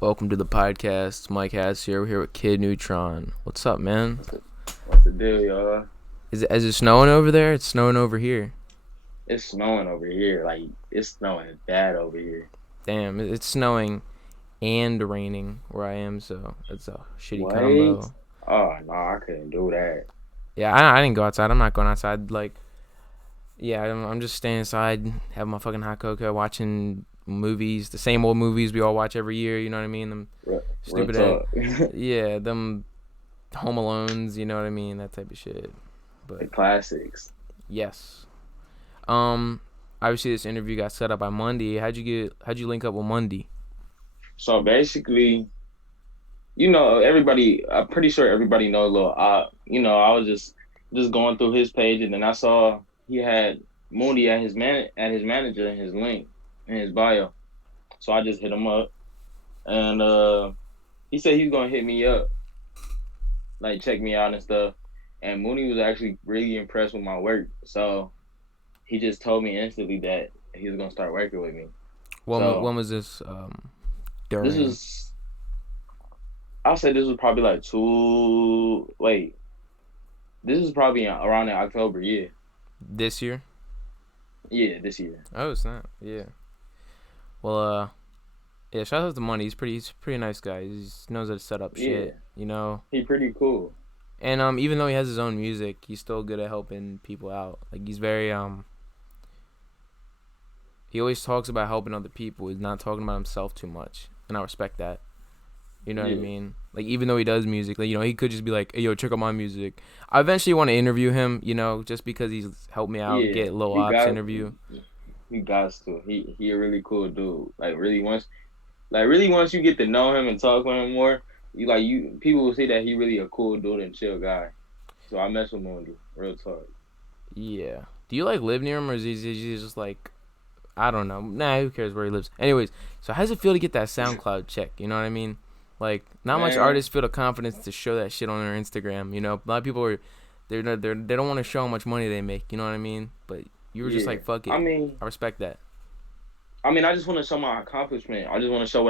Welcome to the podcast. Mike Hass here. We're here with Kid Neutron. What's up, man? What's the deal, y'all? Is it snowing over there? It's snowing over here. It's snowing over here. Like, it's snowing bad over here. Damn, it's snowing and raining where I am, so it's a shitty What? combo. Oh, no, I couldn't do that. Yeah, I didn't go outside. I'm not going outside. Like, yeah, I'm just staying inside, having my fucking hot cocoa, watching movies, the same old movies we all watch every year. You know what I mean? Them Real stupid, talk. yeah, them Home Alones. You know what I mean? That type of shit. The But classics. yes. Um, Obviously this interview got set up by Monday. How'd you link up with Monday? So basically, everybody, I'm pretty sure everybody knows Lil I was just going through his page, and then I saw he had Mooney at his manager in his link in his bio. So I just hit him up, and he said he's gonna hit me up, like check me out and stuff. And Mooney was actually really impressed with my work. So he just told me instantly that he was gonna start working with me. When So was this this during is I'll say this was probably like this is probably around in October, yeah. this year? Yeah, this year. Oh, it's not. Yeah. Well, yeah, shout out to Monday. He's a pretty nice guy. He knows how to set up Yeah. shit, you know. He pretty cool. And even though he has his own music, he's still good at helping people out. Like he's very he always talks about helping other people. He's not talking about himself too much, and I respect that. You know what I Yeah. mean? Like even though he does music, like he could just be like, "Hey, yo, check out my music." I eventually want to interview him, just because he's helped me out Yeah. get Lil He Ops got interview. he got to. He a really cool dude. Like really once you get to know him and talk with him more, people will see that he really a cool dude and chill guy. So I mess with Mooney. Real talk. Yeah. Do you like live near him, or is he just like, I don't know? Nah, who cares where he lives? Anyways, so how does it feel to get that SoundCloud check? You know what I mean? Like, not much Man, artists feel the confidence to show that shit on their Instagram. A lot of people they don't want to show how much money they make. You know what I mean? But you were just yeah. like, fuck I it. mean, I respect that. I just want to show my accomplishment. I just want to show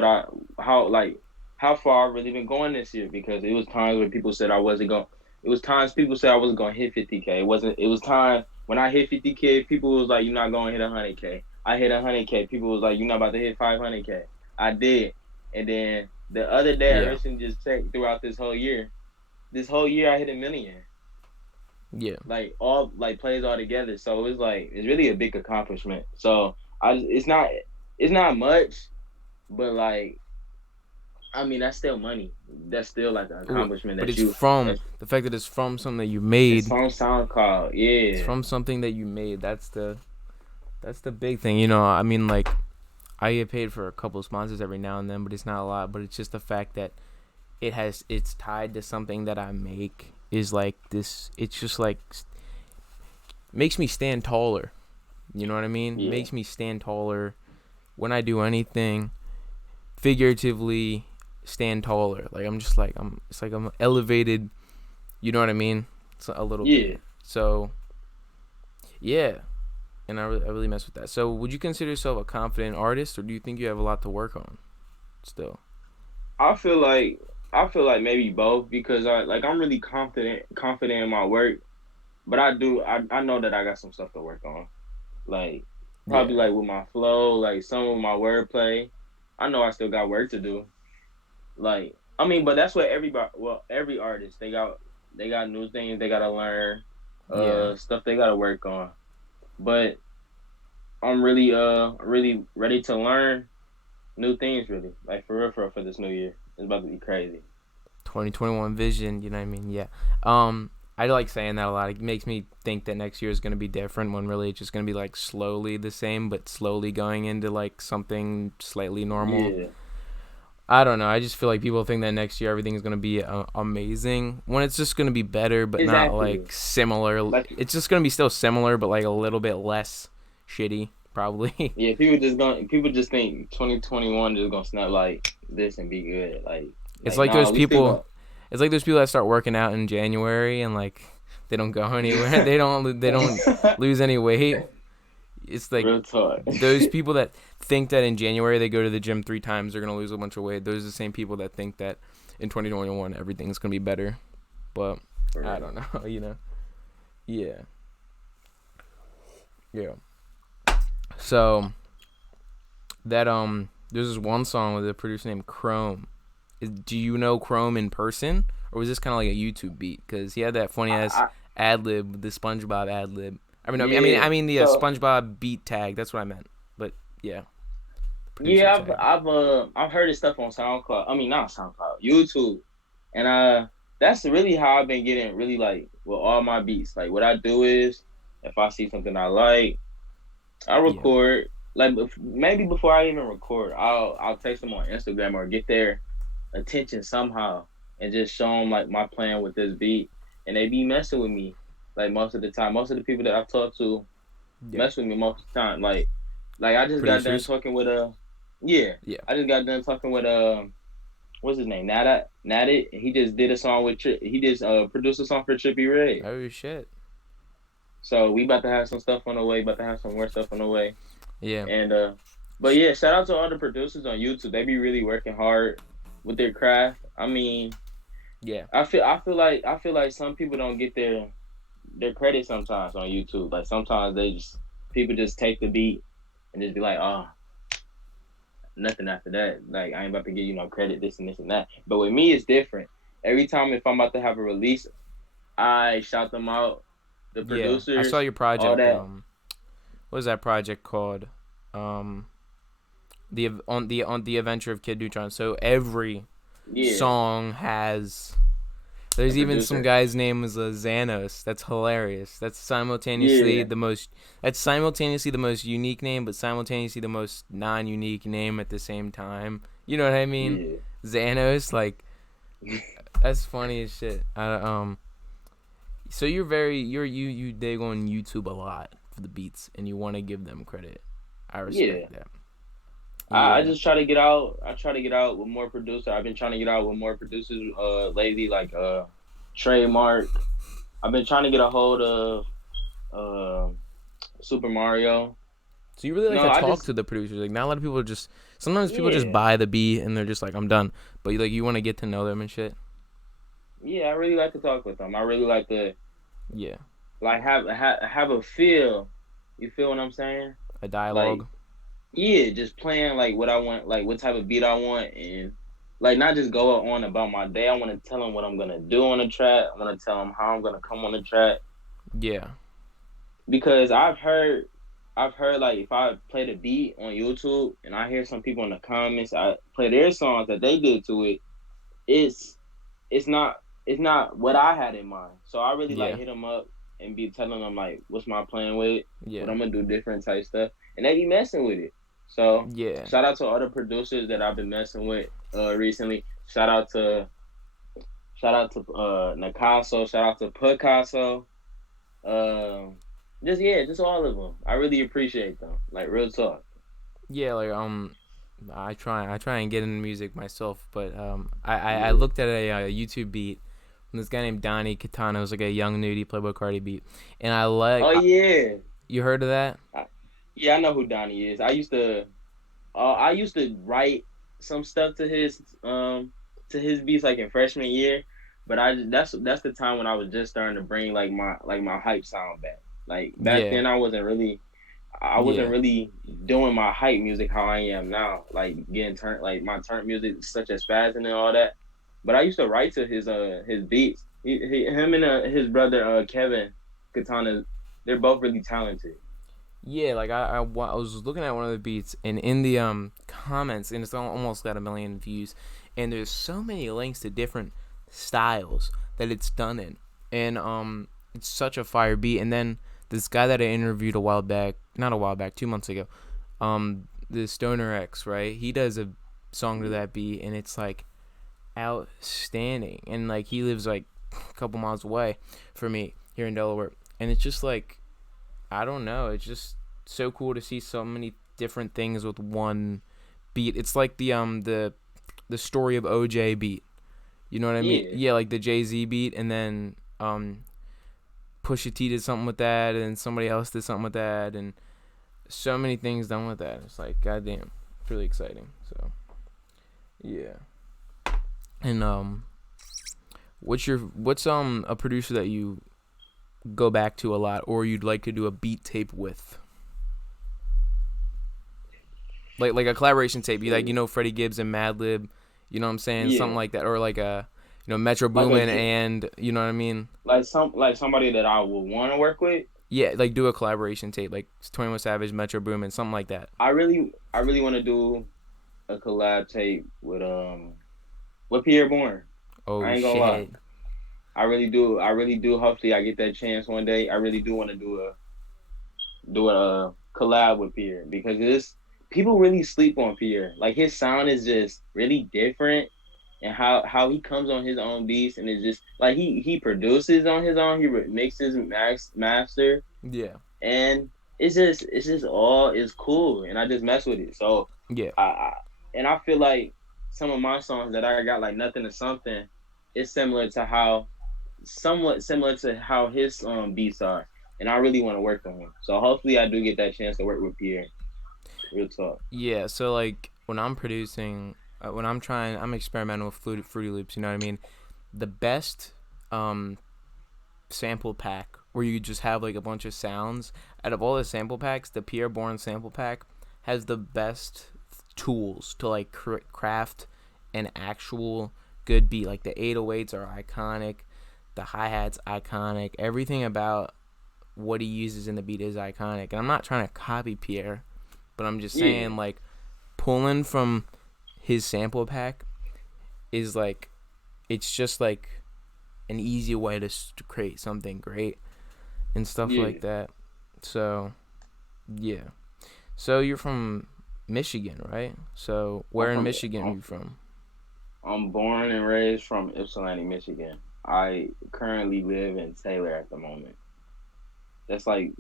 how far I've really been going this year, because it was times where people said I wasn't going. It was times people said I wasn't going to hit 50K. It wasn't. It was time when I hit 50K, people was like, "You're not going to hit 100K." I hit 100K. People was like, "You're not about to hit 500K." I did, and then the other day I Yeah. recently just checked throughout this whole year. This whole year I hit 1 million. Yeah. Like all like plays all together. So it's really a big accomplishment. So it's not much, but like I mean that's still money. That's still like an accomplishment But that it's you from that's the fact that it's from something that you it's made. from SoundCloud. It's Yeah. from something that you made. That's the big thing. I mean, like, I get paid for a couple of sponsors every now and then, but it's not a lot. But it's just the fact that it's tied to something that I make is like this. It's just like makes me stand taller. You know what I mean? Yeah. Makes me stand taller when I do anything. Figuratively, stand taller. Like I'm just like I'm. It's like I'm elevated. You know what I mean? It's a little Yeah. bit. So yeah. And I really mess with that. So, would you consider yourself a confident artist, or do you think you have a lot to work on still? I feel like maybe both, because I'm really confident in my work, but I know that I got some stuff to work on. Like probably Yeah. like with my flow, like some of my wordplay. I know I still got work to do. Like I mean, but that's what every artist they got new things they gotta learn, Yeah. stuff they gotta work on. But I'm really ready to learn new things, really, like for real, for this new year. It's about to be crazy. 2021 vision, you know what I mean? Yeah. I like saying that a lot. It makes me think that next year is going to be different, when really it's just going to be like slowly the same, but slowly going into like something slightly normal. Yeah, I don't know. I just feel like people think that next year everything is going to be amazing, when it's just going to be better, but not exactly. like similar. Like It's just going to be still similar, but like a little bit less shitty, probably. yeah, people just think 2021 just gonna snap like this and be good. It's Like like nah, those we still people. gonna It's like those people that start working out in January and like they don't go anywhere. They don't lose any weight. It's like Real talk. those people that think that in January they go to the gym 3 times, they're gonna lose a bunch of weight. Those are the same people that think that in 2021 everything's gonna be better. But I don't know, Yeah. Yeah. So that there's this one song with a producer named Chrome. Do you know Chrome in person, or was this kind of like a YouTube beat? Because he had that funny ass ad lib, the SpongeBob ad lib. I mean the SpongeBob beat tag. That's what I meant. But yeah. Yeah, I've heard his stuff on SoundCloud. I mean, not SoundCloud, YouTube, and that's really how I've been getting really like with all my beats. Like what I do is, if I see something I like, I record. Like maybe before I even record, I'll text them on Instagram or get their attention somehow and just show them like my plan with this beat, and they be messing with me. Like most of the time, most of the people that I've talked to mess with me most of the time. Like I just got done talking with I just got done talking with what's his name? Nat. He just did a song with he just produced a song for Trippie Redd. Oh shit. So we about to have some stuff on the way, about to have some more stuff on the way. Yeah. And but yeah, shout out to all the producers on YouTube. They be really working hard with their craft. I mean, yeah. I feel like some people don't get their credit sometimes on YouTube. Like sometimes people just take the beat and just be like, oh, nothing after that. Like I ain't about to give you no credit, this and this and that. But with me, it's different. Every time if I'm about to have a release, I shout them out. The producers. I saw your project. What is that project called? The Adventure of Kid Neutron. So every song has. There's even some guy's name is Xanos. That's hilarious. That's simultaneously the most. That's simultaneously the most unique name, but simultaneously the most non-unique name at the same time. You know what I mean? Yeah. Xanos, like, that's funny as shit. So you dig on YouTube a lot for the beats, and you want to give them credit. I respect that. I just try to get out. I try to get out with more producers. I've been trying to get out with more producers lately, like Trademark. I've been trying to get a hold of Super Mario. So you really like to talk to the producers. Like not a lot of people sometimes people just buy the beat and they're just like, I'm done. But you want to get to know them and shit. Yeah, I really like to talk with them. I really like to like have a feel. You feel what I'm saying? A dialogue. Like, just playing like what I want, like what type of beat I want, and like not just go on about my day. I want to tell them what I'm gonna do on the track. I want to tell them how I'm gonna come on the track. Yeah. Because I've heard like if I play the beat on YouTube and I hear some people in the comments, I play their songs that they did to it. It's not what I had in mind. So I really like hit them up and be telling them like what's my plan with it, what I'm gonna do, different type stuff, and they be messing with it. So shout out to all the producers that I've been messing with recently. Shout out to Nakaso. Shout out to Picasso. Just all of them. I really appreciate them. Like real talk. Yeah, like I try and get into music myself, but I looked at a YouTube beat. And this guy named Donnie Katana was like a young nudie Playboy Cardi beat, and I like. Oh yeah. You heard of that? Yeah, I know who Donnie is. I used to write some stuff to his beats like in freshman year, but that's the time when I was just starting to bring like my hype sound back. Like back then I wasn't really doing my hype music how I am now, like getting turned like my turn music such as spazzing and all that. But I used to write to his beats. Him and his brother Kevin Katana, they're both really talented. Yeah, like I was looking at one of the beats, and in the comments, and it's almost got 1 million views, and there's so many links to different styles that it's done in, and it's such a fire beat. And then this guy that I interviewed 2 months ago, the Stoner X, right? He does a song to that beat, and it's like outstanding. And like he lives like a couple miles away from me here in Delaware, and it's just like, I don't know, it's just so cool to see so many different things with one beat. It's like the story of OJ beat, you know what I mean? Yeah, like the Jay-Z beat, and then Pusha T did something with that, and somebody else did something with that, and so many things done with that. It's like, goddamn, it's really exciting. So, yeah. And what's a producer that you go back to a lot, or you'd like to do a beat tape with? Like a collaboration tape. You like, Freddie Gibbs and Madlib, you know what I'm saying? Yeah. Something like that, or like Metro Like Boomin and you know what I mean? like somebody that I would want to work with. Yeah, like do a collaboration tape, like 21 Savage, Metro Boomin, something like that. I really want to do a collab tape with Pierre Bourne. Oh I ain't gonna lie. I really do. Hopefully, I get that chance one day. I really do want to do a collab with Pierre because people really sleep on Pierre. Like his sound is just really different, and how he comes on his own beats, and it's just like he produces on his own. He mixes, master. Yeah. And it's just all is cool, and I just mess with it. So yeah, I feel like some of my songs that I got like Nothing to Something, it's somewhat similar to how his beats are, and I really want to work on him. So hopefully I do get that chance to work with Pierre. Real talk. Yeah. So like when I'm producing, I'm experimental with Fruity Loops. You know what I mean? The best sample pack where you just have like a bunch of sounds. Out of all the sample packs, the Pierre Bourne sample pack has the best tools to like craft an actual good beat. Like the 808s are iconic, the hi-hats iconic, everything about what he uses in the beat is iconic. And I'm not trying to copy Pierre, but I'm just saying like pulling from his sample pack is like, it's just like an easy way to create something great and stuff like that. So, yeah. So you're from Michigan, right? So where in Michigan are you from? I'm born and raised from Ypsilanti, Michigan. I currently live in Taylor at the moment. That's like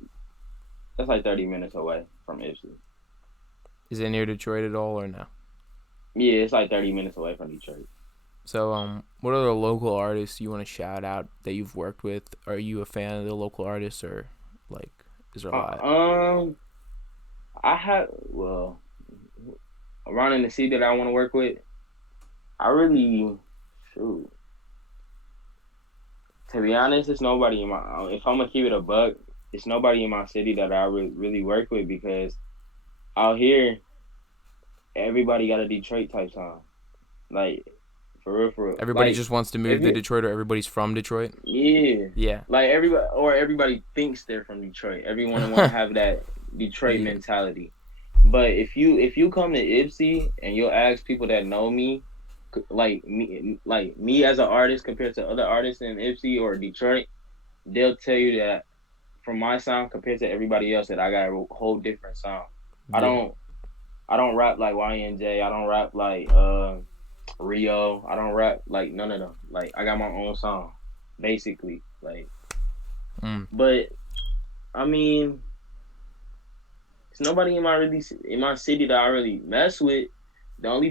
30 minutes away from Ypsilanti. Is it near Detroit at all or no? Yeah, it's like 30 minutes away from Detroit. So, what are the local artists you want to shout out that you've worked with? Are you a fan of the local artists, or like, is there a lot? Around in the city that I want to work with, to be honest, it's nobody in my. If I'm gonna keep it a buck, it's nobody in my city that I really work with, because out here, everybody got a Detroit type sound, like. For real. Everybody just wants to move to Detroit, or everybody's from Detroit? Yeah. Like everybody thinks they're from Detroit. Everyone want to have that Detroit mentality. But if you come to Ipsy and you'll ask people that know me, like me as an artist compared to other artists in Ipsy or Detroit, they'll tell you that from my sound compared to everybody else that I got a whole different sound. Yeah. I don't rap like YNJ. I don't rap like Rio. I don't rap like none of them. Like I got my own song, basically. Like, but I mean, it's nobody in my city that I really mess with. The only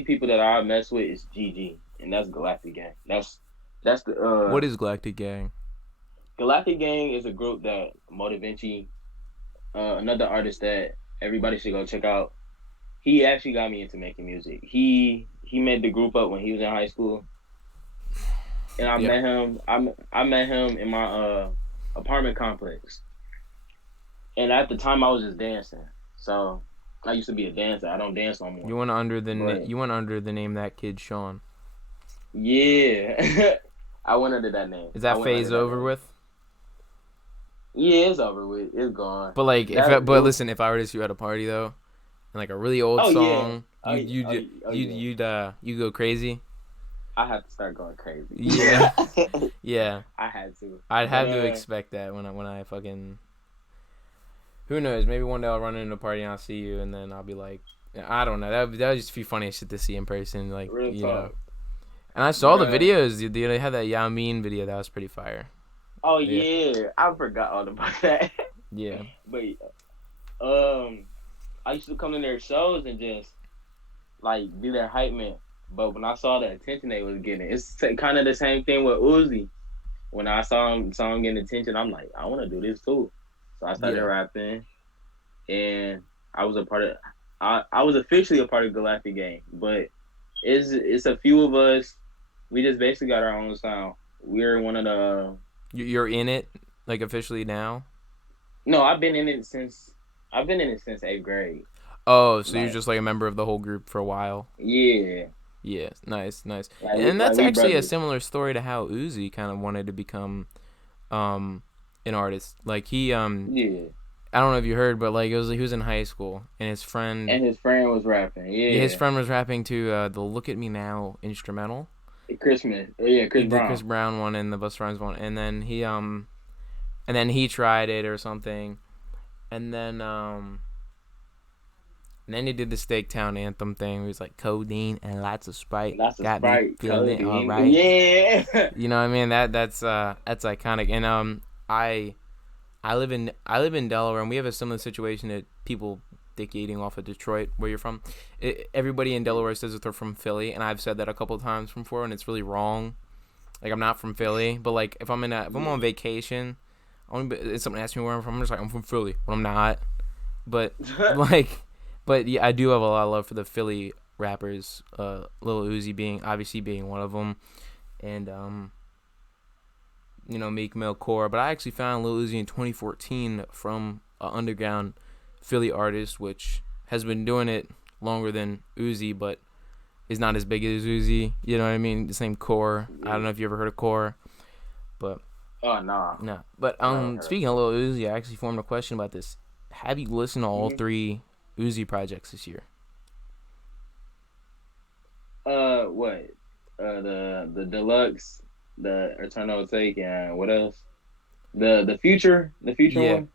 people that I mess with is GG, and that's Galactic Gang. That's the. What is Galactic Gang? Galactic Gang is a group that Modavinci, another artist that everybody should go check out. He actually got me into making music. He made the group up when he was in high school, and I met him. I met him in my apartment complex, and at the time I was just dancing. So I used to be a dancer. I don't dance no more. You went under the name That Kid Sean. Yeah, I went under that name. Is that phase over with? Yeah, it's over with. It's gone. But like, listen, if I were to see you at a party though, and like a really old song, you'd go crazy. I have to start going crazy. Yeah, yeah. I had to. I'd have to expect that when I fucking. Who knows? Maybe one day I'll run into a party and I'll see you, and then I'll be like, I don't know. That would just be funny shit to see in person, like real you talk. know. And I saw the videos. They had that Yao Ming video that was pretty fire. Oh yeah, I forgot all about that. Yeah. But I used to come to their shows and just like be their hype man. But when I saw the attention they was getting, it's kind of the same thing with Uzi. When I saw him getting attention, I'm like, I want to do this too. So I started rapping, and I was a part of. I was officially a part of Galactic Gang, but it's a few of us. We just basically got our own sound. We're one of the. You're in it, like, officially now? No, I've been in it since 8th grade. Oh, so you're Like, just like a member of the whole group for a while? yeah, Yeah, nice, nice. like And that's we actually a brothers. similar story to how Uzi kind of wanted to become um an artist. Like Yeah, I don't know if you heard, but like he was in high school and and his friend was rapping. his Yeah, friend was rapping to the "Look at Me Now" instrumental. Christmas. Yeah, He Chris did Chris Brown. Brown one and the Busta Rhymes one, and then he tried it or something, and then he did the Steak Town anthem thing. He was like codeine and lots of Sprite That's a got me Sprite, feeling it all codeine. right. Yeah. You know what I mean? That's iconic. And I I live in Delaware, and we have a similar situation that people dictating off of Detroit, where you're from. Everybody in Delaware says that they're from Philly, and I've said that a couple of times before, and it's really wrong. Like, I'm not from Philly, but like if I'm on vacation, if someone asks me where I'm from, I'm just like, I'm from Philly, but I'm not. But like, but yeah, I do have a lot of love for the Philly rappers. Lil Uzi being one of them, and Meek Mill Core. But I actually found Lil Uzi in 2014 from an underground Philly artist, which has been doing it longer than Uzi, but is not as big as Uzi. You know what I mean? The same Core. I don't know if you ever heard of Core, but Oh nah, no. But I never heard. speaking of Lil Uzi, I actually formed a question about this. Have you listened to all Mm-hmm. three Uzi projects this year? What? The deluxe, the Eternal Take, and what else? The future Yeah, one.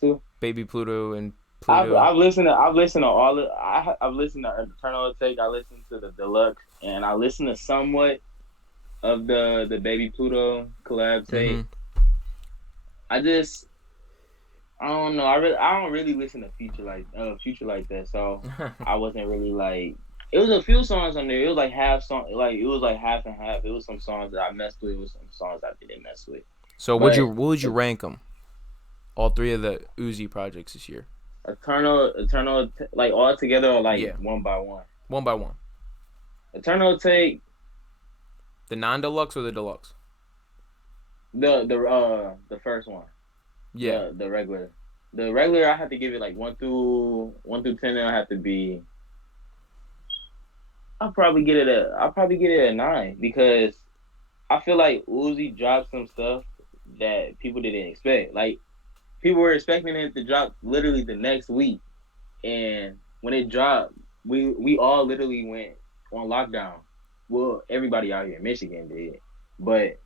So Baby Pluto and I've Pluto. I've listened to I've listened to all of I've listened to Eternal Take. I listened to the deluxe, and I listened to somewhat of the Baby Pluto collab Mm-hmm. tape. I just I don't know. I don't really listen to future like that. So I wasn't really like. It was a few songs on there. It was like half song, like it was like half and half. It was some songs that I messed with. It was some songs I didn't mess with. So But what would you the rank them? All three of the Uzi projects this year. Eternal, like all together or like Yeah, one by one. one by one. Eternal take The non-deluxe or the deluxe? the first one, Yeah. the regular. The regular, I have to give it like 1 through 10. I have to be. I'll probably get it a 9 because I feel like Uzi dropped some stuff that people didn't expect. Like people were expecting it to drop literally the next week, and when it dropped, we all literally went on lockdown. Well, everybody out here in Michigan did, but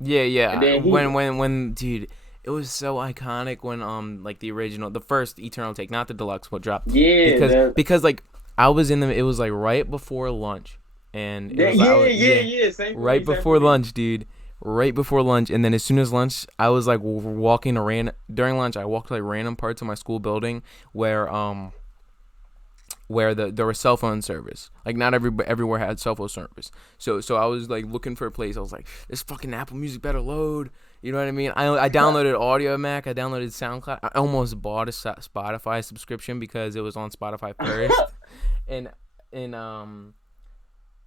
Yeah, and yeah. then he Dude, it was so iconic when like the first Eternal Take, not the deluxe, what dropped, yeah because like I was in them. It was like right before lunch, and it was yeah yeah yeah same for right me, same for before me. lunch, dude. Right before lunch, and then as soon as lunch, I was like walking around during lunch. I walked like random parts of my school building where there was cell phone service. Like not everywhere had cell phone service. So I was like looking for a place. I was like, this fucking Apple Music better load. You know what I mean? I downloaded Audio Mac. I downloaded SoundCloud. I almost bought a Spotify subscription because it was on Spotify first. and and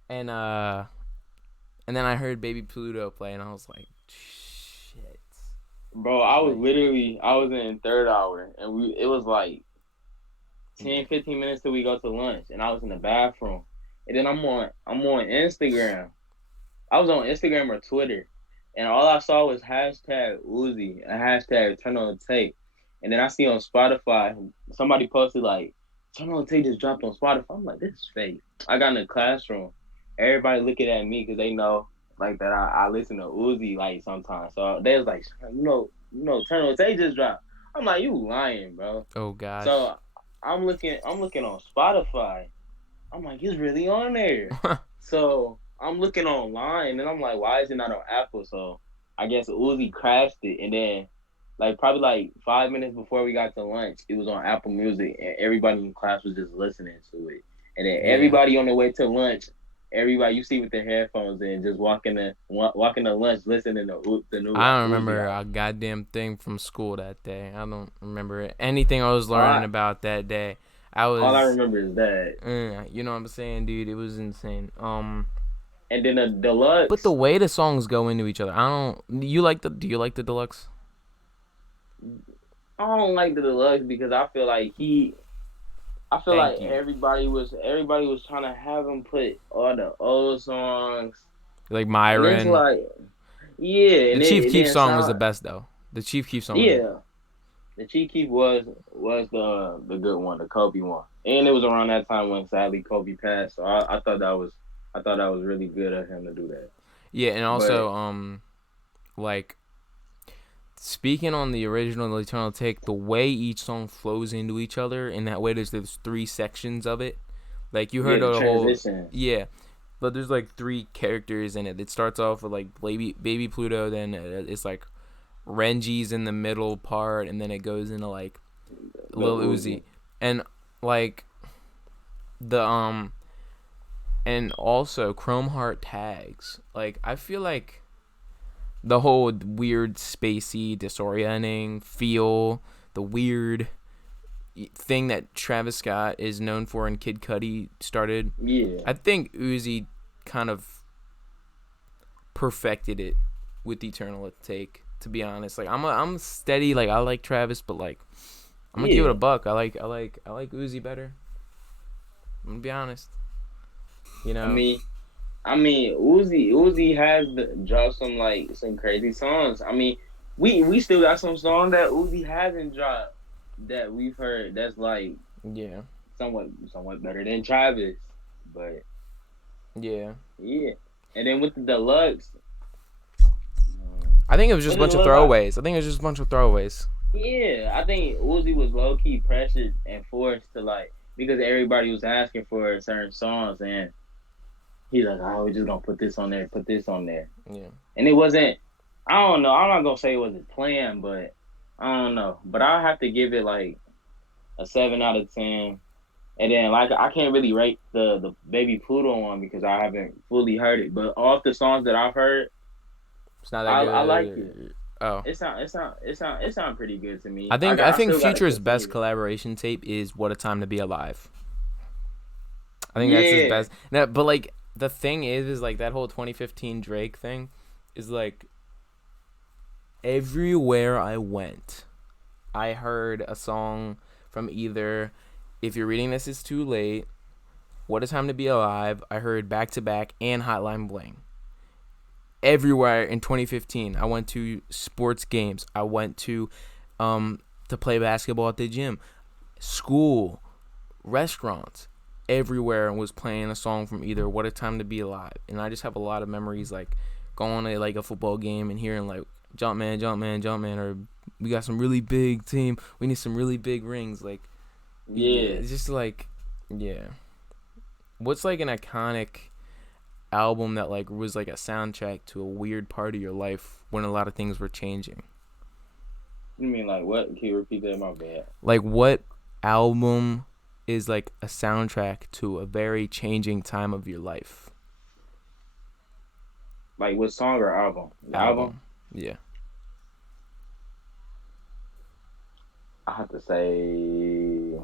and uh and then I heard Baby Pluto play, and I was like, shit. Bro, Like, I was in third hour, and it was like yeah. 10, 15 minutes till we go to lunch, and I was in the bathroom, and then I'm on Instagram. I was on Instagram or Twitter, and all I saw was hashtag Uzi and hashtag Turn on the Tape, and then I see on Spotify somebody posted like Turn on the Tape just dropped on Spotify. I'm like, this is fake. I got in the classroom, everybody looking at me because they know like that I listen to Uzi like sometimes, so they was like, Turn on the Tape just dropped. I'm like, you lying, bro. Oh gosh. So I'm looking on Spotify. I'm like, it's really on there. So I'm looking online and I'm like, why is it not on Apple? So I guess Uzi crashed it, and then like probably like 5 minutes before we got to lunch, it was on Apple Music, and everybody in class was just listening to it. And then Yeah. everybody on their way to lunch everybody you see with their headphones in, just walking to lunch, listening to the new I don't Uzi remember album. a goddamn thing from school that day. I don't remember anything I was All learning I, about that day. I all I was, remember is that, you know what I'm saying, dude? It was insane. and then the But the deluxe. way the songs go into each other, I don't. You like the? Do you like the deluxe? I don't like the deluxe because I feel like Thank you. everybody was trying to have him put all the old songs, Like and it's Myron. like, yeah, The and Chief it Keef didn't song was the sound, best though. The Chief Keef song was. yeah. The Chief Keef was the good one, the Kobe one, and it was around that time when sadly Kobe passed. So I thought that was really good of him to do that. Yeah, and But also like speaking on the original The Eternal Take, the way each song flows into each other in that way, there's three sections of it. Like you yeah, heard the the whole, transitions. yeah, but there's like three characters in it. It starts off with like baby Pluto, then it's like Renji's in the middle part, and then it goes into like Lil Lil Uzi, Uzi. and like the and also Chrome Heart tags. Like I feel like the whole weird spacey disorienting feel, the weird thing that Travis Scott is known for and Kid Cudi started. Yeah, I think Uzi kind of perfected it with Eternal Take. To be honest, like I'm steady. Like I like Travis, but like I'm gonna give it a yeah. buck. I like Uzi better. I'm gonna be honest. You I know. mean, Uzi has dropped some crazy songs. I mean, we still got some songs that Uzi hasn't dropped that we've heard that's like Yeah. somewhat better than Travis, but Yeah. yeah. And then with the deluxe, I think it was just with a the bunch of deluxe, throwaways. I think it was just a bunch of throwaways. yeah, I think Uzi was low key pressured and forced to like because everybody was asking for certain songs, and he's like, "Oh, we're just gonna put this on there, put this on there," Yeah. and it wasn't. I don't know. I'm not gonna say it wasn't planned, but I don't know. But I have to give it like a 7 out of 10. And then like I can't really rate the Baby Pluto one because I haven't fully heard it. But off the songs that I've heard, It's not that I like it. good. Oh. It sound pretty good to me. I think Still gotta Future's best continue. collaboration tape is "What a Time to Be Alive." I think that's his Yeah, best. Now, but like the thing is like that whole 2015 Drake thing is like everywhere I went, I heard a song from either "If You're Reading This It's Too Late," "What a Time to Be Alive." I heard "Back to Back" and "Hotline Bling." Everywhere in 2015, I went to sports games. I went to play basketball at the gym, school, restaurants, everywhere, and was playing a song from either "What a Time to Be Alive." And I just have a lot of memories like going to like a football game and hearing like "Jump man, jump man, jump man," or "We got some really big team. We need some really big rings." Like yeah, yeah. it's just like yeah. What's like an iconic album that like was like a soundtrack to a weird part of your life when a lot of things were changing? You mean like what? Can you repeat that? My bad. Like what album is like a soundtrack to a very changing time of your life? Like what song or album? The album? Album. Yeah. I have to say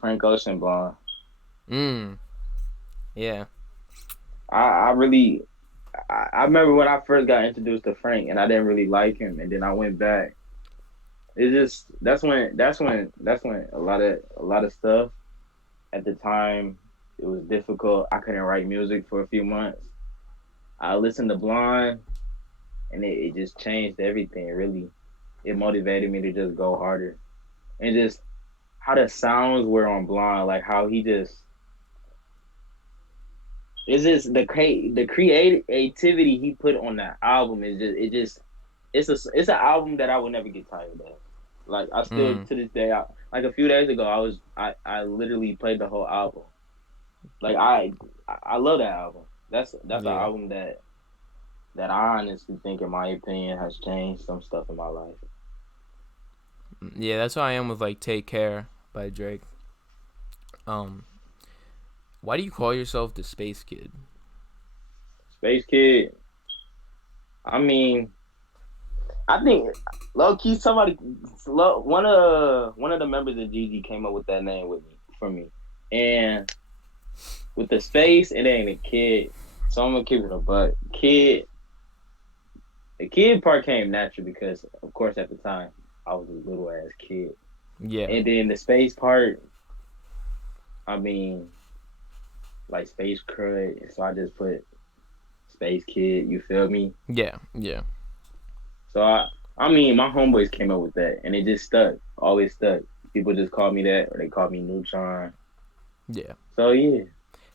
Frank Ocean Blonde. Mm. Yeah. I really I remember when I first got introduced to Frank and I didn't really like him and then I went back. It just that's when a lot of stuff at the time it was difficult. I couldn't write music for a few months. I listened to Blonde and it just changed everything really. It motivated me to just go harder. And just how the sounds were on Blonde, like how he just it's just the creativity he put on that album is just it's an album that I will never get tired of. Like I still Mm. to this day, like a few days ago, I literally played the whole album. Like I love that album. That's an Yeah. album that I honestly think, in my opinion, has changed some stuff in my life. Yeah, that's how I am with like "Take Care" by Drake. Um Why do you call yourself the Space Kid? Space Kid. I mean, I think low key somebody, one of the members of GG came up with that name with me for me, and with the space, it ain't a kid. So I'm gonna keep it a buck. Kid, the kid part came natural because, of course, at the time I was a little ass kid, Yeah. and then the space part. I mean, like space crud. So I just put Space Kid. You feel me? Yeah. Yeah. So I mean, my homeboys came up with that, and it just stuck. Always stuck. People just called me that, or they called me Neutron. Yeah. So yeah.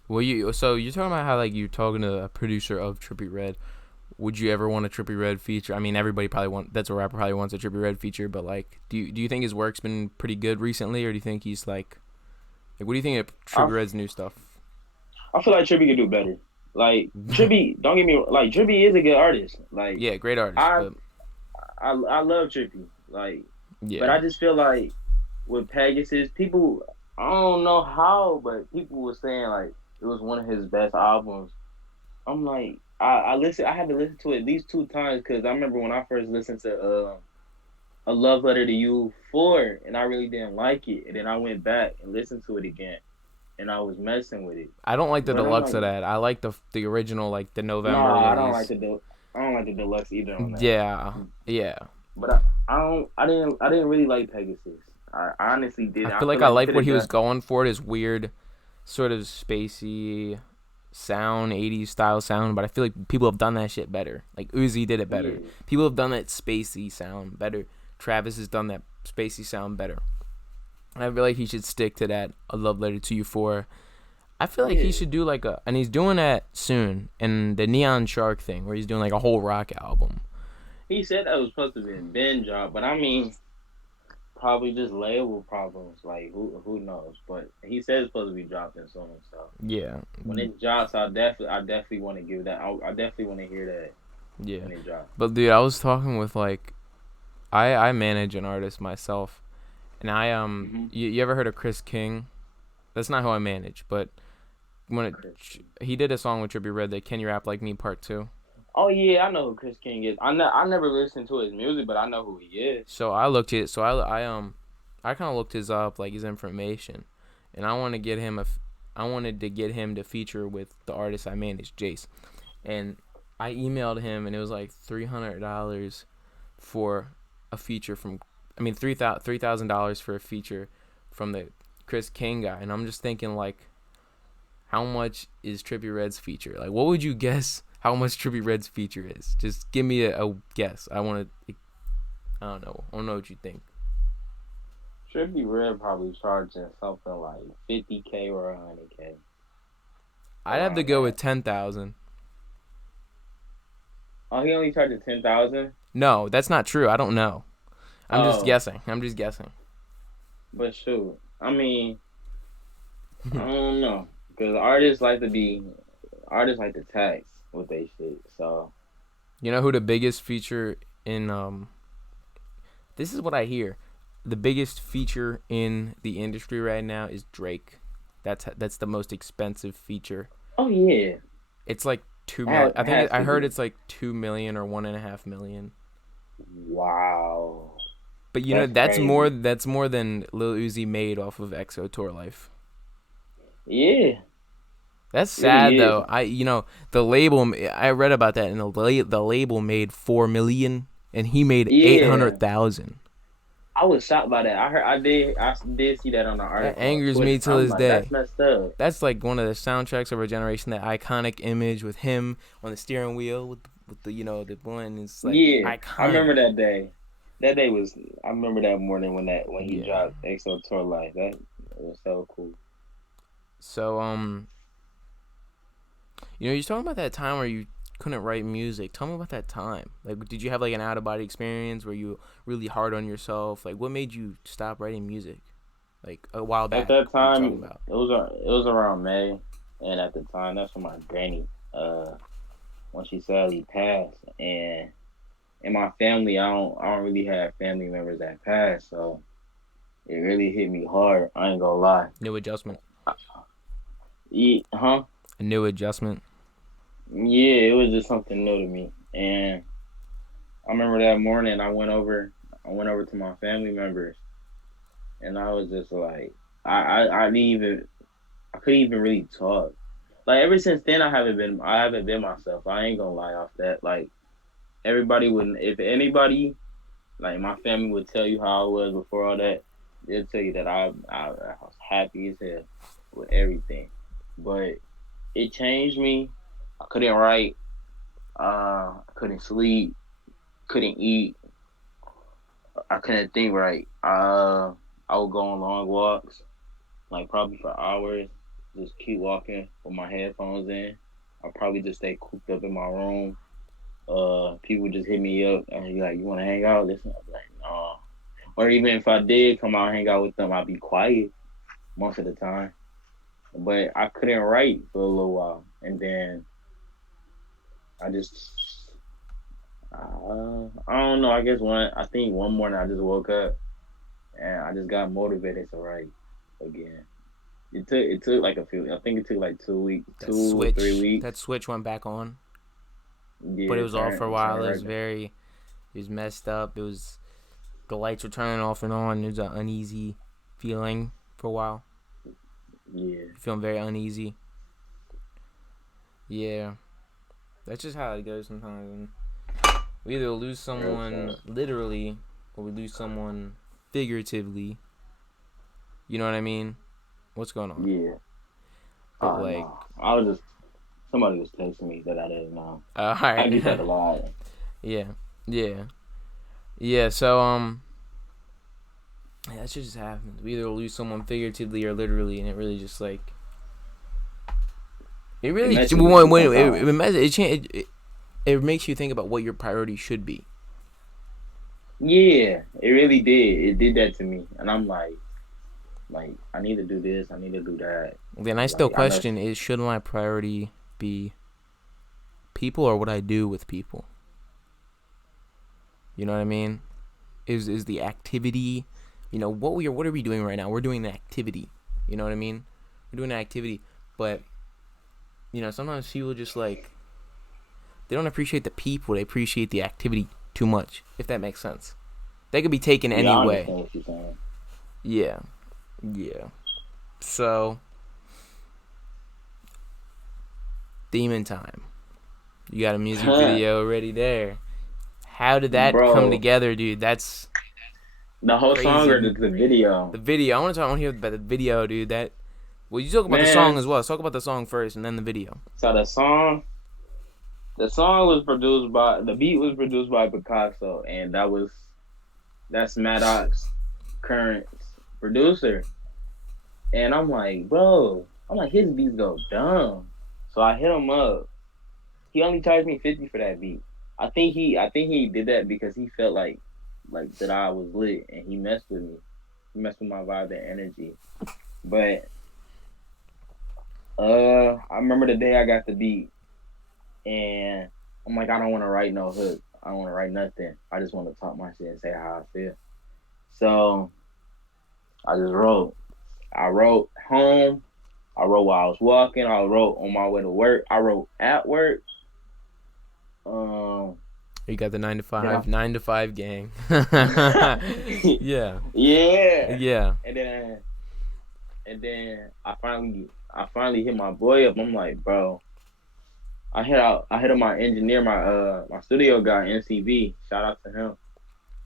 Well, so you're talking about how like you're talking to a producer of Trippie Redd. Would you ever want a Trippie Redd feature? I mean, everybody probably that's a rapper probably wants a Trippie Redd feature, but like, do you think his work's been pretty good recently, or do you think he's what do you think of Trippie Redd's new stuff? I feel like Trippie could do better. Like Trippie, don't get me like Trippie is a good artist. Like yeah, great artist. I love Trippie. Like, yeah. But I just feel like with Pegasus, people, I don't know how, but people were saying like it was one of his best albums. I'm like, I had to listen to it at least 2 times because I remember when I first listened to A Love Letter to You 4, and I really didn't like it, and then I went back and listened to it again, and I was messing with it. I don't like the deluxe of that. I like the original, like the November. No, release. I don't like the deluxe either on that. Yeah. But I didn't really like Pegasus. I honestly didn't. I feel like I liked what he was going for, his weird, sort of spacey sound, 80s style sound, but I feel like people have done that shit better. Like Uzi did it better. Yeah. People have done that spacey sound better. Travis has done that spacey sound better. I feel like he should stick to that A Love Letter to You 4. I feel like he should do and he's doing that soon, in the Neon Shark thing, where he's doing like a whole rock album. He said that was supposed to be a Ben job, but I mean, probably just label problems. Like who knows? But he said it's supposed to be dropping soon. So yeah, when it drops, I definitely want to give that. I definitely want to hear that. Yeah, when it drops. But dude, I was talking with I manage an artist myself, and you ever heard of Chris King? That's not who I manage, but he did a song with Trippie Redd, that Can You Rap Like Me Part 2. Oh yeah, I know who Chris King is. I never listened to his music, but I know who he is. So I looked it. So I kind of looked his up, like his information, and I wanted to get him to feature with the artist I managed, Jace, and I emailed him, and it was like $300 for a feature from. I mean $3,000 for a feature from the Chris King guy, and I'm just thinking like, how much is Trippie Redd's feature? Like, what would you guess? How much Trippie Redd's feature is? Just give me a guess. I don't know. I don't know what you think. Trippie Redd probably charging something like $50K or $100K. I'd have to go with 10,000. Oh, he only charging 10,000? No, that's not true. I don't know. I'm just guessing. But shoot, I mean, I don't know, because artists like to tax with they shit. So, you know who the biggest feature in this is what I hear. The biggest feature in the industry right now is Drake. That's the most expensive feature. Oh yeah. It's like $2 million. I think I heard it's like $2 million or $1.5 million. Wow. But you know that's crazy. That's more than Lil Uzi made off of EXO Tour Life. Yeah. That's sad though. The label. I read about that, and the label made $4 million, and he made 800,000. I was shocked by that. I did see that on the article. That angers me to this day. That's messed up. That's like one of the soundtracks of our generation. That iconic image with him on the steering wheel with the the blunt. It's like iconic. I remember that day. That day was. I remember that morning when he dropped EXO Tour Life. That was so cool. So you're talking about that time where you couldn't write music. Tell me about that time. Like, did you have like an out of body experience where you were really hard on yourself? Like, what made you stop writing music? Like a while back. At that time, it was around May, and at the time, that's when my granny, when she sadly passed, and in my family, I don't really have family members that passed, so it really hit me hard. I ain't gonna lie. New adjustment. Huh? A new adjustment. Yeah, it was just something new to me. And I remember that morning I went over to my family members, and I was just like, I didn't even, I couldn't even really talk. Like ever since then, I haven't been myself. I ain't gonna lie off that. Like everybody would, if anybody, like my family would tell you how I was before all that, they'll tell you that I was happy as hell with everything. But it changed me. I couldn't write. I couldn't sleep. Couldn't eat. I couldn't think right. I would go on long walks, like probably for hours. Just keep walking with my headphones in. I'll probably just stay cooped up in my room. People would just hit me up and be like, "You want to hang out?" Listen, I'm like, "No." Or even if I did come out and hang out with them, I'd be quiet most of the time. But I couldn't write for a little while, and then I just, I don't know. I think one morning I just woke up and I just got motivated to write again. It took like a few. I think it took like 2 weeks, That 2 or 3 weeks. switch went back on, but it Yeah, was off for a turn while. right. It was messed up. It was the lights were turning off and on. It was an uneasy feeling for a while. Yeah. Feeling very uneasy. Yeah, that's just how it goes sometimes. And we either lose someone literally or we lose someone figuratively. You know what I mean? What's going on? Yeah. But Oh like, no. I was just somebody was texting me that I didn't know. all I get that right. a lot. Yeah, yeah, yeah. So yeah, that shit just happens. We either lose someone figuratively or literally, and it really just like it It really messes with you sometimes. it makes you think about what your priority should be. Yeah, it really did. It did that to me, and I'm like I need to do this. I need to do that. Then I still Like I know. question: is should my priority be people or what I do with people? You know what I mean? Is the activity, what are we doing right now? We're doing an activity. You know what I mean? We're doing an activity, but sometimes people just like they don't appreciate the people. They appreciate the activity too much. If that makes sense, they could be taken Yeah, any I way. understand what you're saying. Yeah, yeah. So, Demon Time. You got a music video already there. How did that come Bro, together, dude? That's the whole song or crazy. the video? The video. I want to hear about the video, dude. Well, you talk about the song Man, as well. Let's talk about the song first and then the video. so the song was produced by the beat was produced by Picasso, and that's Maddox's current producer. And I'm like, bro, his beats go dumb. So I hit him up. He only charged me 50 for that beat. I think he did that because he felt like that I was lit and he messed with me. He messed with my vibe and energy. But I remember the day I got the beat and I'm like, I don't want to write no hook. I don't want to write nothing. I just want to talk my shit and say how I feel. So I just wrote. I wrote home. I wrote while I was walking. I wrote on my way to work. I wrote at work. Um, You got the then I 9 to 5 gang. Yeah, yeah, yeah. and then I finally hit my boy up. I'm like, bro, I hit up my engineer, my studio guy, NCB. Shout out to him.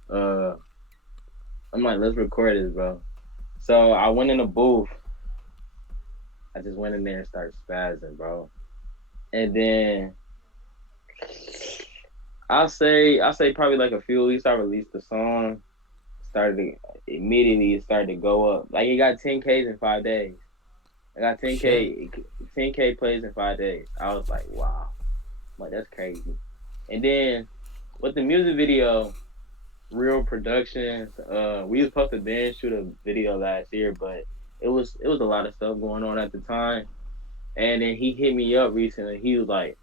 Uh, I'm like, let's record this, bro. So I went in the booth. I just went in there and started spazzing, bro. And then I'll say probably like a few weeks I released the song. Started to, immediately it started to go up. Like it got 10Ks in 5 days. I got Shit. 10K plays in 5 days. I was like, wow. I'm like that's crazy. And then with the music video, Real Productions, we was supposed to then shoot a video last year, but it was a lot of stuff going on at the time. And then he hit me up recently. He was like,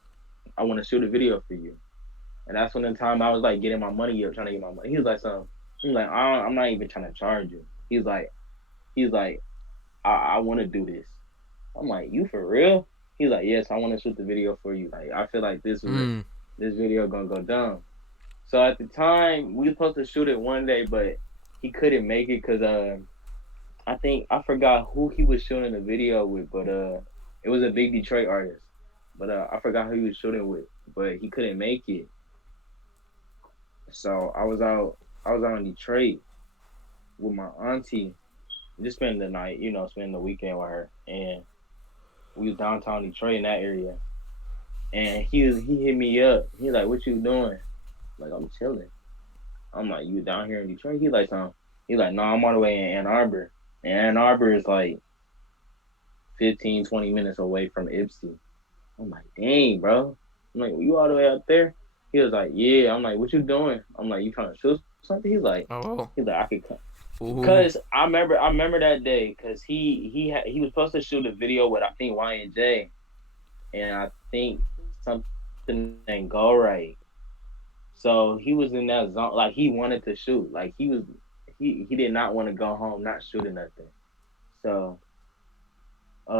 I want to shoot a video for you. And that's when the time I was like getting my money up, trying to get my money. He was like, "Son," he was like, I'm not even trying to charge you." He's like, I want to do this. I I'm like, you for real? He's like, yes, I want to shoot the video for you. Like, I feel like this video gonna go down. So at the time, we were supposed to shoot it one day, but he couldn't make it because I think I forgot who he was shooting the video with, but it was a big Detroit artist, but I forgot who he was shooting with, but he couldn't make it. So I was out in Detroit with my auntie, just spending the night, spending the weekend with her, and we was downtown Detroit in that area, and he hit me up. He's like, "What you doing?" Like, I'm chilling. I'm like, "You down here in Detroit?" He like, "No." He's like, "No, I'm all the way in Ann Arbor." And Ann Arbor is like 15, 20 minutes away from Ipsy. I'm like, "Dang, bro." I'm like, "You all the way out there?" He was like, "Yeah." I'm like, "What you doing?" I'm like, "You trying to shoot something?" Oh. He's like, "I could come." Ooh. Cause I remember that day. Cause he was supposed to shoot a video with I think Y and I think something didn't go right. So he was in that zone. Like he wanted to shoot. Like he did not want to go home not shooting nothing. So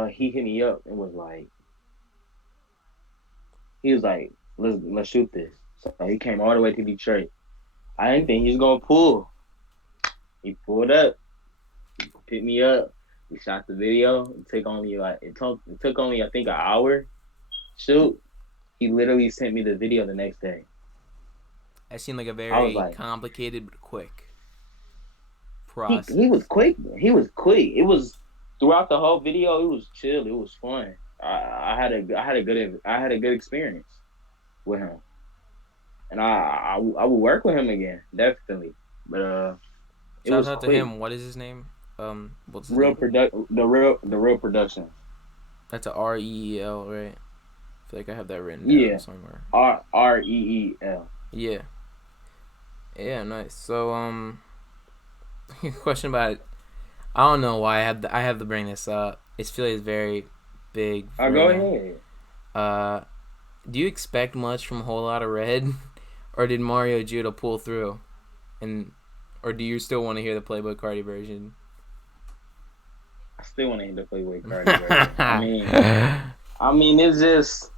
he hit me up and was like, let's shoot this. So he came all the way to Detroit. I didn't think he was gonna pull. He pulled up, picked me up. We shot the video. It took only I think an hour shoot. He literally sent me the video the next day. That seemed like a I was very like, complicated but quick he process. was quick. He was quick. It was throughout the whole video. It was chill. It was fun. I had a good experience with him, and I would work with him again definitely. But it Shout was out to quick. him. What is his name? What's his Real name? product. The real production. That's a REEL, right? I feel like I have that written down Yeah. somewhere. REEL. Yeah. Yeah, nice. So question about it. I don't know why I have to bring this up. It's Philly is very big right Go now. ahead. Do you expect much from Whole Lotta Red, or did Mario Judah pull through, or do you still want to hear the Playboy Cardi version? I still want to hear the Playboy Cardi version. I mean, it's just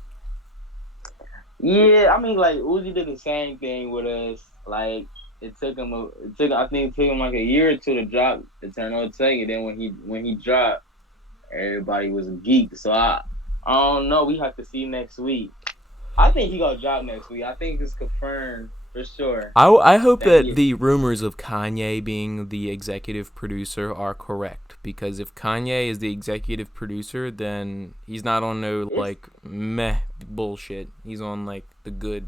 yeah. I mean, like Uzi did the same thing with us. Like I think it took him like a year or two to drop the Turn On Take, and then when he dropped, everybody was a geek. So I don't know. We have to see next week. I think he gonna drop next week. I think it's confirmed for sure I hope that that he. the rumors of Kanye being the executive producer are correct, because if Kanye is the executive producer, then he's not on no It's like meh bullshit. He's on like the good,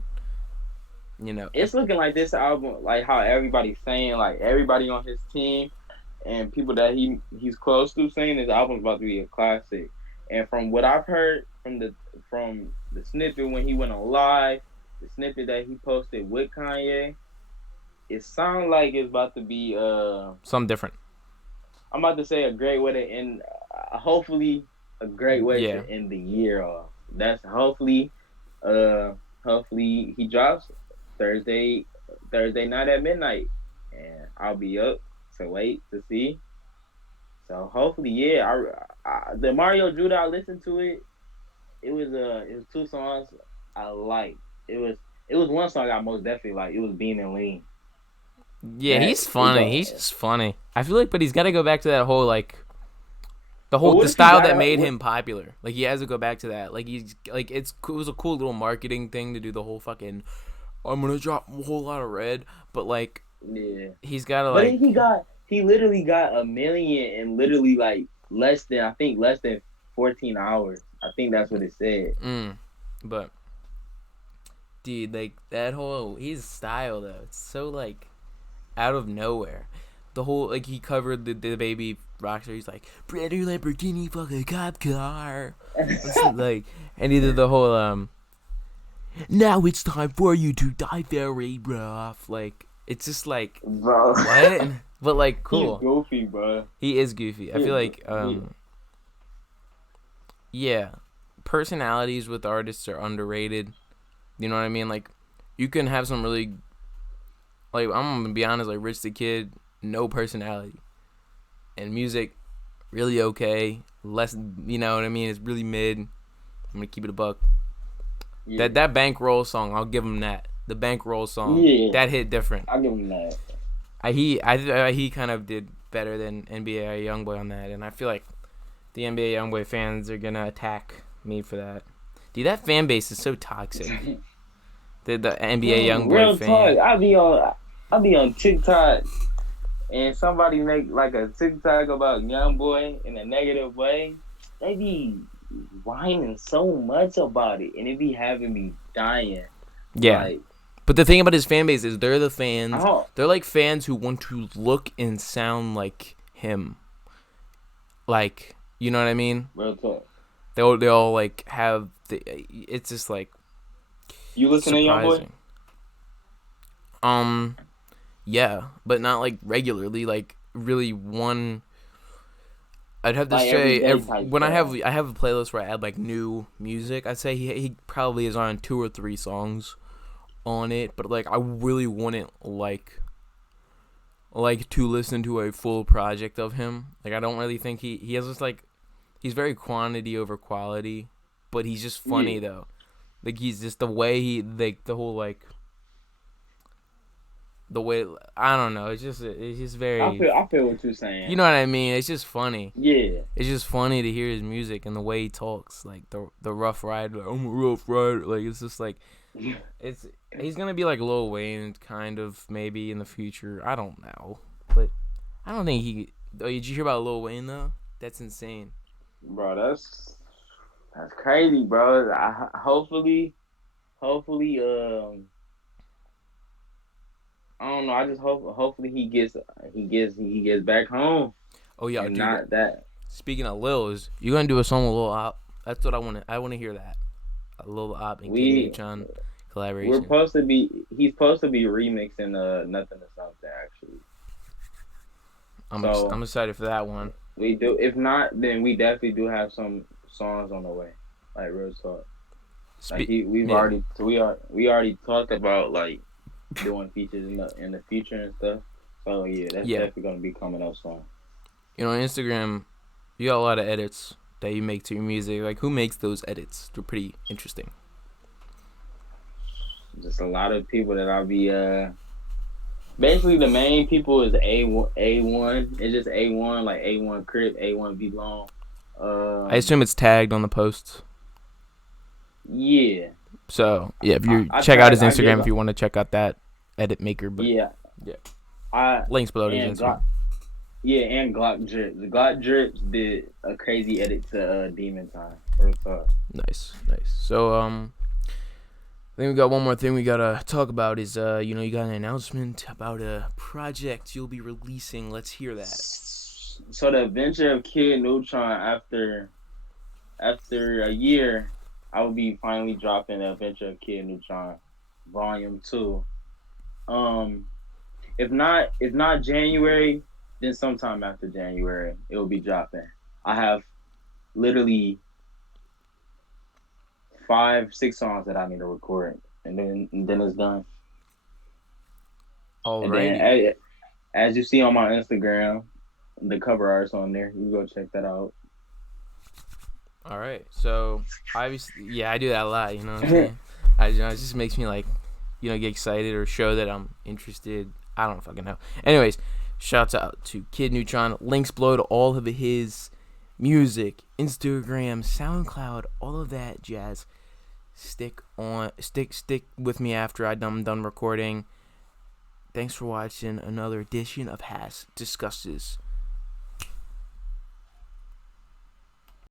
you know. it's looking like this album, like how everybody's saying, like everybody on his team and people that he's close to saying this album's about to be a classic. And from what I've heard from the snippet when he went on live, the snippet that he posted with Kanye, it sounds like it's about to be Something different. I'm about to say a great way to end, hopefully a great way Yeah. to end the year off. That's uh hopefully he drops Thursday Thursday night at midnight, and I'll be up to wait to see. So hopefully, yeah. The Mario Judah, I listened to it. It was two songs I liked. It was one song I most definitely liked. It was Bean and Lean. Yeah, That he's it funny. go. He's just funny. I feel like, but he's got to go back to that whole like But what the if he style got that a made what? him popular. Like he has to go back to that. Like it was a cool little marketing thing to do the whole fucking I'm gonna drop a whole lot of red, but like Yeah. he's got to But like he literally got a million in literally like less than 14 hours. I think that's what it said. but dude, like that whole his style though, it's so like out of nowhere. The whole like he covered the baby rockstar. He's like brand new Lamborghini fucking cop car. It's like and he did the whole now it's time for you to die very rough. Like it's just like Bro, what? But like he's cool. goofy, bro. He is goofy. I He, feel like he, yeah, personalities with artists are underrated. You know what I mean? Like you can have some really like I'm gonna be honest, like Rich the Kid, no personality, and music really okay. Less, you know what I mean? It's really mid. I'm gonna keep it a buck. Yeah. That bankroll song, I'll give him that. The bankroll song, Yeah. that hit different. I'll give him that. He kind of did better than NBA YoungBoy on that, and I feel like the NBA YoungBoy fans are gonna attack me for that. Dude, that fan base is so toxic. the NBA YoungBoy Real fan. talk. I be on TikTok, and somebody make like a TikTok about YoungBoy in a negative way. They be whining so much about it, and it be having me dying. Yeah. Like, but the thing about his fan base is they're the fans. Oh. They're like fans who want to look and sound like him. Like, you know what I mean? Real talk. They all like have it's just like You listen surprising. to YoungBoy? Yeah, but not like regularly. Like really one. I'd have to Like say when I have a playlist where I add like new music. I'd say he probably is on 2 or 3 songs on it, but like I really wouldn't like to listen to a full project of him. Like I don't really think he has this like he's very quantity over quality, but he's just funny though. Like he's just the way he like the whole like the way I don't know. It's just very. I feel what you're saying. You know what I mean? It's just funny. Yeah. It's just funny to hear his music and the way he talks, like the rough rider. Like, I'm a rough rider. Like it's just like he's gonna be like Lil Wayne kind of maybe in the future. I don't know, but I don't think he. Oh, did you hear about Lil Wayne though? That's insane. Bro, that's crazy, bro. Hopefully, I don't know. I just hopefully he gets back home. Oh yeah, and dude, not that. Speaking of Lil's, you gonna do a song with Lil Op? That's what I want to. I want to hear that. A Lil Op and Kid Neutron collaboration. He's supposed to be remixing Nothing to Something actually. I'm excited for that one. We do. If not, then we definitely do have some songs on the way. Like real talk. Like we already talked about like doing features in the future and stuff. So yeah, that's definitely gonna be coming up soon. You know, on Instagram, you got a lot of edits that you make to your music. Like, who makes those edits? They're pretty interesting. Just a lot of people that I'll be basically the main people is A1. It's just A1, like A1 Crip, A1 Be Long. I assume it's tagged on the posts. Yeah. So yeah, if you check out his Instagram, if you want to check out that edit maker, but yeah. Links below his Instagram. And Glock Drips. Glock Drips did a crazy edit to Demon Time. First off. Nice. So I think we got one more thing we gotta talk about is you got an announcement about a project you'll be releasing. Let's hear that. So the adventure of Kid Neutron after a year, I will be finally dropping the adventure of Kid Neutron, Volume 2. If not January, then sometime after January it will be dropping. I have literally 5-6 songs that I need to record, and then it's done. Alright. And then, as you see on my Instagram, the cover art's on there. You go check that out. All right. So obviously, I do that a lot. You know what I'm saying? It just makes me like, get excited or show that I'm interested. I don't fucking know. Anyways, shouts out to Kid Neutron. Links below to all of his music, Instagram, SoundCloud, all of that jazz. Stick with me after I'm done recording. Thanks for watching another edition of Hass Discusses.